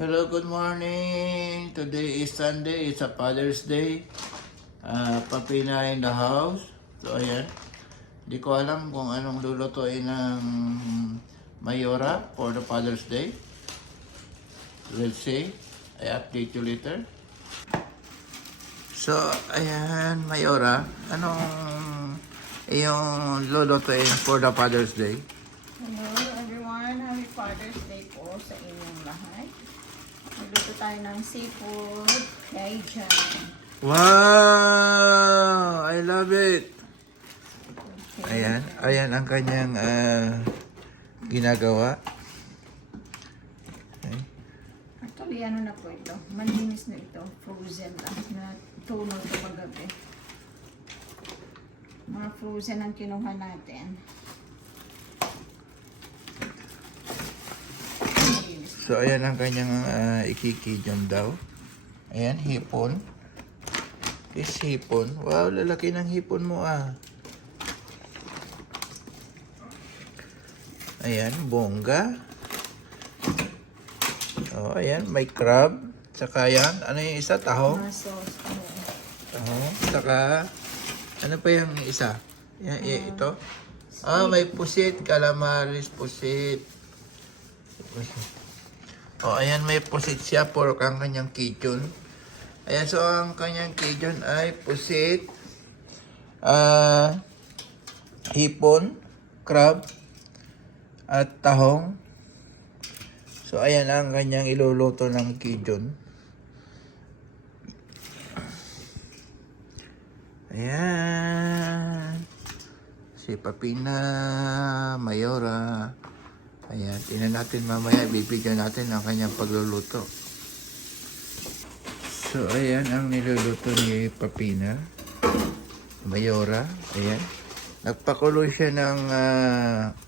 Hello, good morning. Today is Sunday. It's a Father's Day. Papina in the house. So, ayan. Di ko alam kung anong lulutuin ng Mayora for the Father's Day. We'll see. I update you later. So, ayan, Mayora. Anong yung lulutuin for the Father's Day? Hello everyone, happy Father's Day po sa inyong lahat. Magluto tayo ng seafood Cajun. Wow! I love it! Okay. Ayan ang kanyang ginagawa. Okay. Actually, ano na po ito? Malinis na ito. Frozen lang. Na tuno ito paggabi. Mga frozen ang kinuha natin. So, ayan ang kanyang ikikijyon daw. Ayan, hipon. Is hipon. Wow, lalaki ng hipon mo ah. Ayan, bongga. Oh, ayan, may crab. Tsaka yan, ano yung isa? Tahong? Mga sauce. Tahong. Tsaka, ano pa yung isa? Yan, ito. Ah, may pusit. Calamaris, pusit. Oh, ayan, may pusit siya for ang kanyang kijyon. Ayan, so ang kanyang kijyon ay pusit, hipon, crab, at tahong. So, ayan ang kanyang iluluto ng kijyon. Ayan. Si Papina Mayora. Ayan, tingnan natin mamaya, bibigyan natin ang kanyang pagluluto. So, ayan ang niluluto ni Papina Mayora. Ayan. Nagpakulo siya ng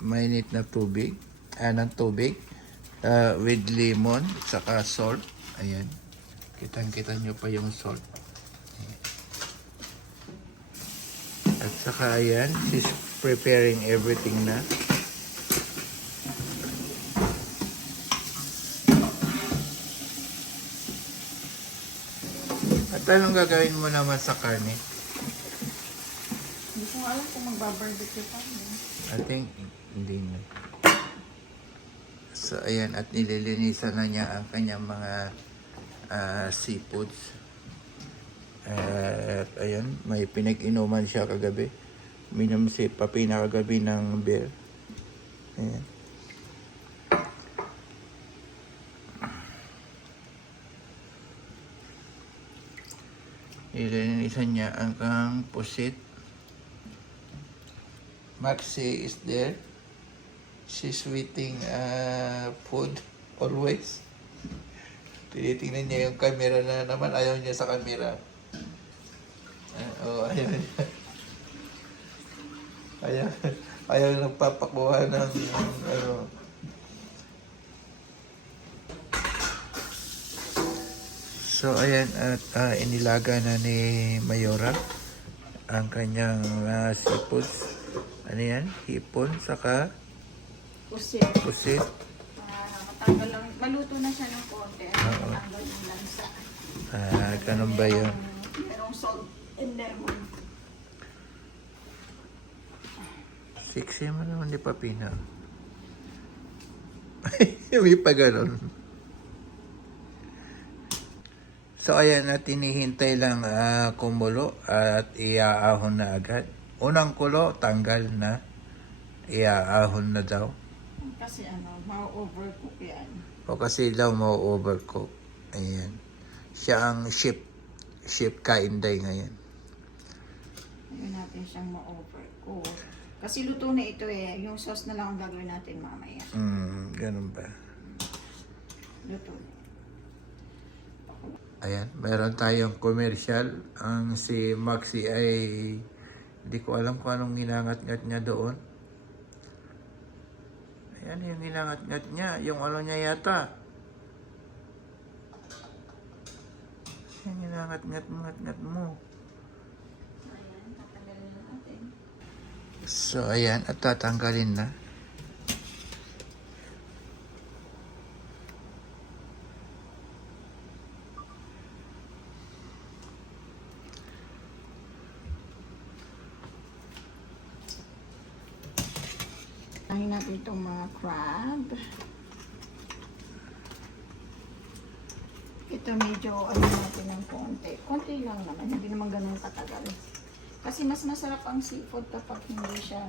mainit na tubig, ng tubig, with lemon, saka salt. Ayan. Kitang-kita nyo pa yung salt. Ayan. At saka ayan, she's preparing everything na. At anong gagawin mo naman sa karne? Hindi ko alam kung magbabarbecue pa. I think, hindi na. So, ayan, at nililinisan na niya ang kanyang mga seafoods. At ayan, may pinag-inuman siya kagabi. Minom si Papina kagabi ng beer. Ayan. Nililinisan niya ang kang pusit. Maxi is there. She's waiting food always. Tinitingnan niya yung camera na naman. Ayaw niya sa camera. Ayaw niya. Ayaw nagpapakuha ng ano. So, ayan, at inilaga na ni Mayora ang kanyang seafoods. Ano yan? Hipon, saka Pusit. pusit. Matanggal lang. Maluto na siya ng konti. Matanggal yung lansa. Ganun ba yun? Merong salt and lemon. Sexy mo naman ni Papina. May pa ganun. So, ayan, at hinihintay lang kumulo at iaahon na agad. Unang kulo, tanggal na. Iaahon na daw. Kasi ma-overcook yan. O kasi daw ma-overcook. Ayan. Siya ang ship kainday ngayon. Ayun natin siyang ma-overcook. Kasi luto na ito eh. Yung sauce na lang ang gagawin natin mamaya. Ganun ba? Luto na. Ayan, meron tayong commercial. Ang si Maxi ay hindi ko alam kung anong ginangat-ngat niya doon. Ayan, yung ginangat-ngat niya. Yung ano niya yata. Yung ginangat-ngat mo. Ayan, tatanggalin na natin. So, ayan, at tatanggalin na. Tahin natin itong mga crab. Ito medyo ano natin ng konti. Konti lang naman, hindi naman ganun katagal. Kasi mas masarap ang seafood kapag hindi siya...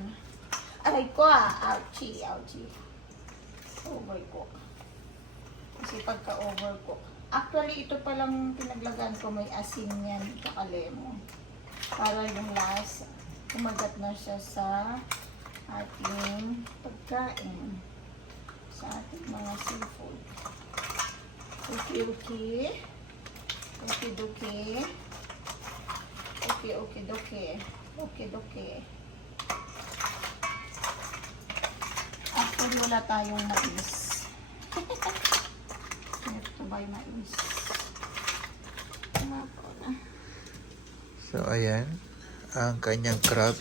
Aray ko ah! Ouchie, ouchie. Overcook. Kasi pagka overcook. Actually, ito palang pinaglagan ko, may asin yan, tsaka lemon. Para yung lasa, kumagat na siya sa ating pagkain. Sa ating mga seafood. Okay. Actually, wala tayong mais. Have to buy mais. So, ayan. Ang kanyang crab.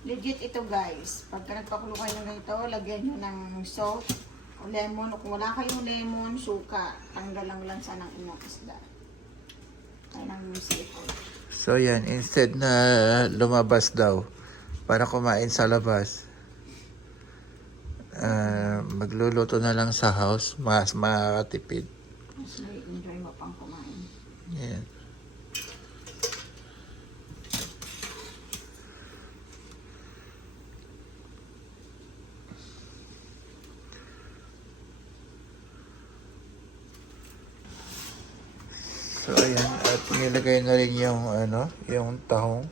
Legit ito guys. Pagka nagpakulo kayo ng ganito, lagyan nyo ng salt o lemon. O kung wala kayong lemon, suka. Tanggal lang lansa ng inyong isda. Kaya ng seafood. So, yan. Instead na lumabas daw para kumain sa labas, magluluto na lang sa house. Mas makakatipid. Mas may enjoy mo pang kumain. Yan. So, ayan. At nilagay na rin yung, yung tahong.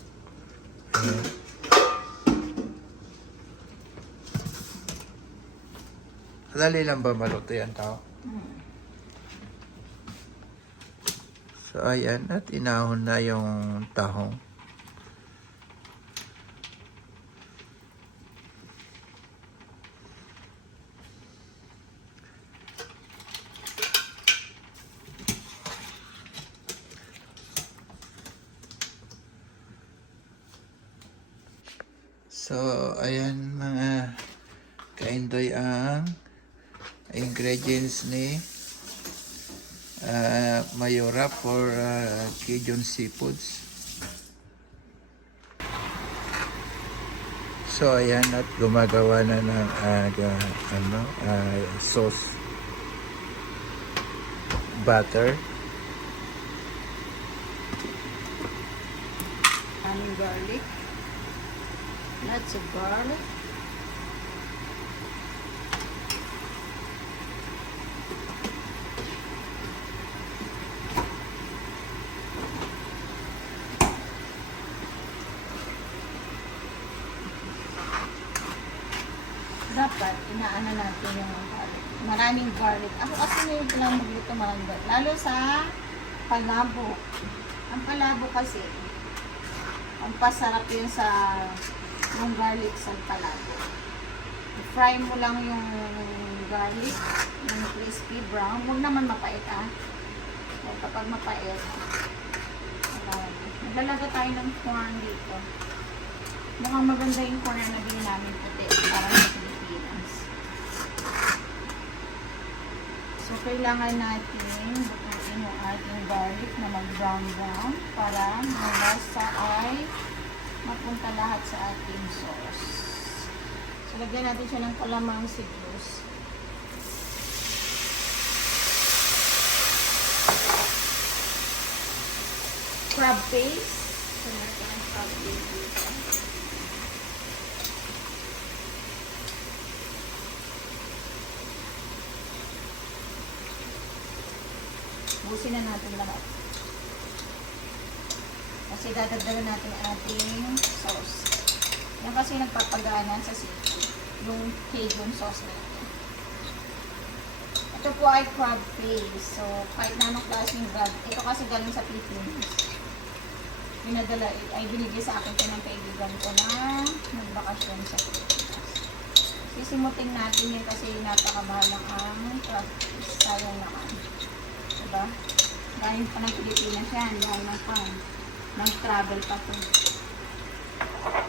Ayan. Dali lang ba maluto yan, tao? So, ayan. At inahon na yung tahong. So, ayan mga kaindoy ang ingredients ni Mayora for Cajun Seafoods. So, ayan at gumagawa na ng sauce butter. Aming garlic. Lots of garlic. Dapat inaano natin yung garlic. Maraming garlic. Ako kasi ngayon ko lang magluto maraming garlic. Lalo sa palabo. Ang palabo kasi, ang pasarap yun sa yung garlic sa palabo. I-fry mo lang yung garlic ng crispy brown. Huwag naman mapait O kapag mapait, naglalaga tayo ng corn dito. Mukhang maganda yung corn na nabili namin puti para sa Pilipinas. So, kailangan natin butuin yung ating garlic na mag-brown para ang lasa ay mapunta lahat sa ating sauce. So, lagyan natin siya ng calamansi juice. Crab paste. So, lagyan ng crab paste dito. Busin na natin lahat. Kasi dadagdagan natin ang ating sauce. Yan kasi nagpapagana sa seafood. Yung Cajun sauce natin. Ito po ay crab paste. So, kahit na anong klaseng crab, ito kasi galing sa Pilipinas. Pinadala, ay binigay sa akin ito ng kaibigan ko na nagbakasyon sa Pilipinas. Sisimutin natin yun kasi napakamahal ng ang crab paste. Sayang naman. Diba? Dahil pa ng Pilipinas yan. Dahil ng pan. Nag-travel pa po.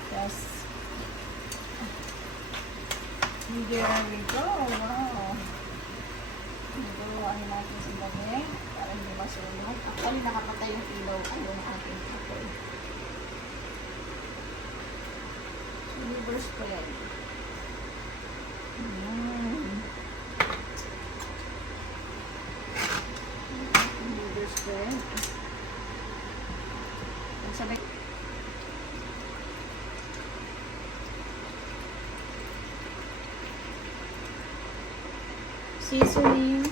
Yes. There we go. Wow. Nagawa natin sa gabi para hindi masunog. Actually, nakapatay yung ilaw ko yung ating apoy. Silver spread. Silver spread. Sabi seasoning,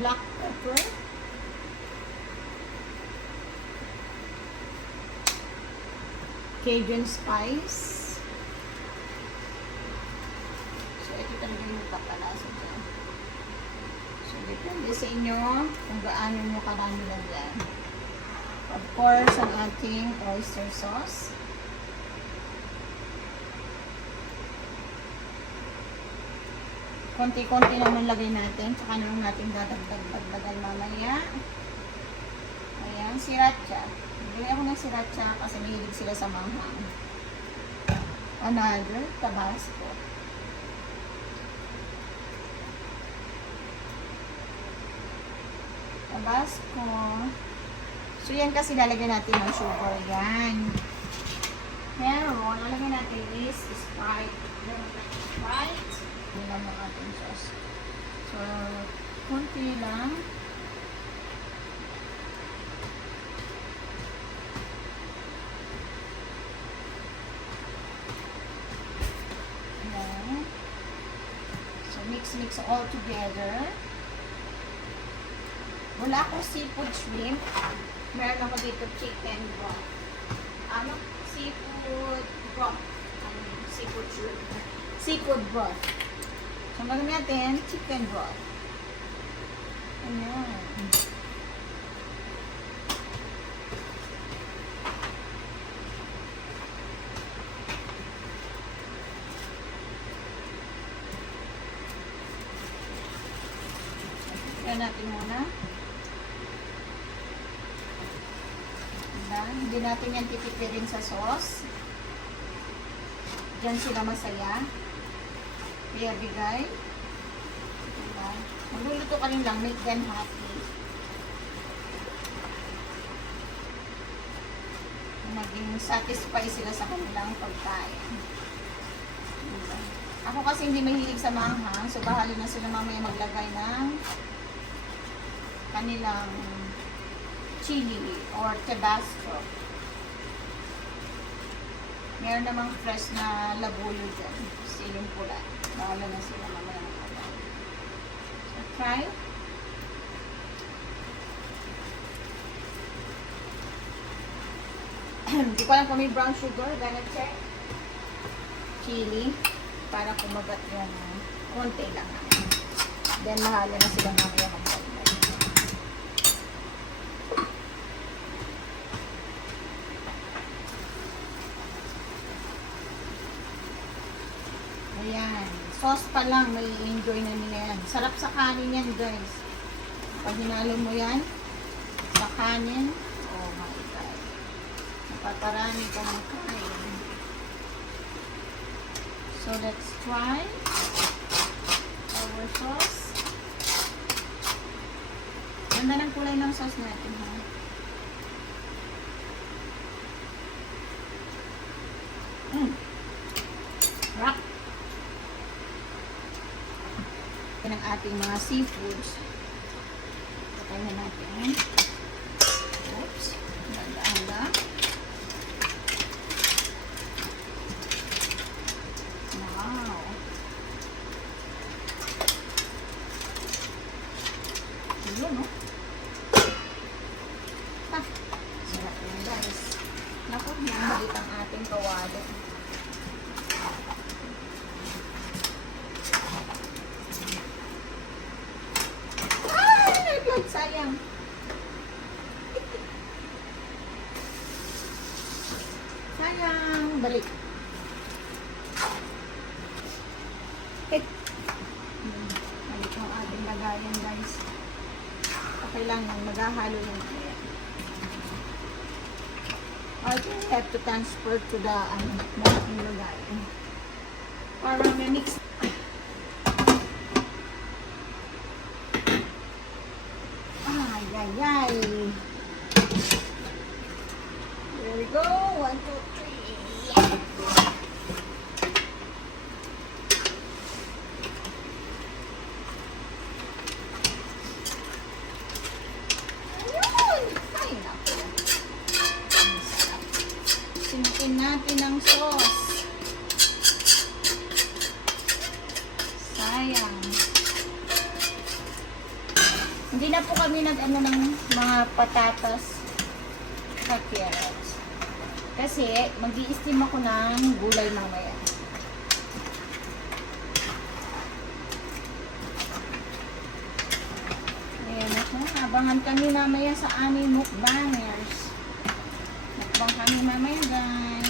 black pepper, Cajun spice. So, ito talaga yung kapalasan dyan. So, depende sa inyo kung gaano nyo karami lang yan. Of course, ang ating oyster sauce. Konti-konti naman lagay natin. Tsaka naman natin dadagdag mamaya. Ayan, sriracha. Bili ako ng sriracha kasi mahilig sila sa manghang. Another, tabasco. Tabasco. So, yan kasi lalagyan natin ng sugar. Yan. Pero, lalagyan natin is Sprite. Sprite. Hindi lang yung ating sauce. So, kunti lang. Ayan. So, mix all together. Wala akong seafood shrimp. Meron ako dito chicken broth. Ano? Seafood broth. Seafood shrimp. Seafood broth. So, gagawin natin chicken broth. Ayan. Ayan natin muna. Ayan. Hindi natin yan titipirin sa sauce. Diyan sila masaya. Kaya bigay. Diba? Magluluto ka rin lang. Make them happy. Maging satisfy sila sa kanilang pagkain. Diba? Ako kasi hindi mahilig sa manghang. So, bahali na sila mamaya maglagay ng kanilang chili or tabasco. Meron namang fresh na labuyo dyan. Siling pula. Bahala na sila mamaya maglagay. So, try. Hindi ko alam kung may brown sugar. Gonna check. Chili. Para kumagat yung konti lang. Then, mahala na sila mamaya maglagay. Ayan. Sauce pa lang, may enjoy na nila yan. Sarap sa kanin yan, guys. Pag hinalo mo yan, sa kanin, oh my God. Napaparami ka ng kanin. So, let's try our sauce. Ganda ng kulay ng sauce natin, ha? Rock. Ng ating mga seafoods. Patay na natin. Oops. Ganda-ganda. Wow. Yun, no? Ah, sarap yun, guys. Naku, namalit ang ating kawali. Sayang. Sayang. Balik. Balik ang ating lagayan, guys. Okay lang yan. Maghahalo yan. I think I have to transfer to the malaking lugar. Para may mix. Ay, ay, ay. There we go. 1, 2, 3. Ayun! Ay, naku. Sinukin natin ang sauce. Sayang. Hindi na po kami nag-ano ng mga patatas at carrots. Kasi mag-i-steam ako ng gulay mamaya. Ayan ako. Abangan kami mamaya sa aming mukbangers. Mukbang kami mamaya guys.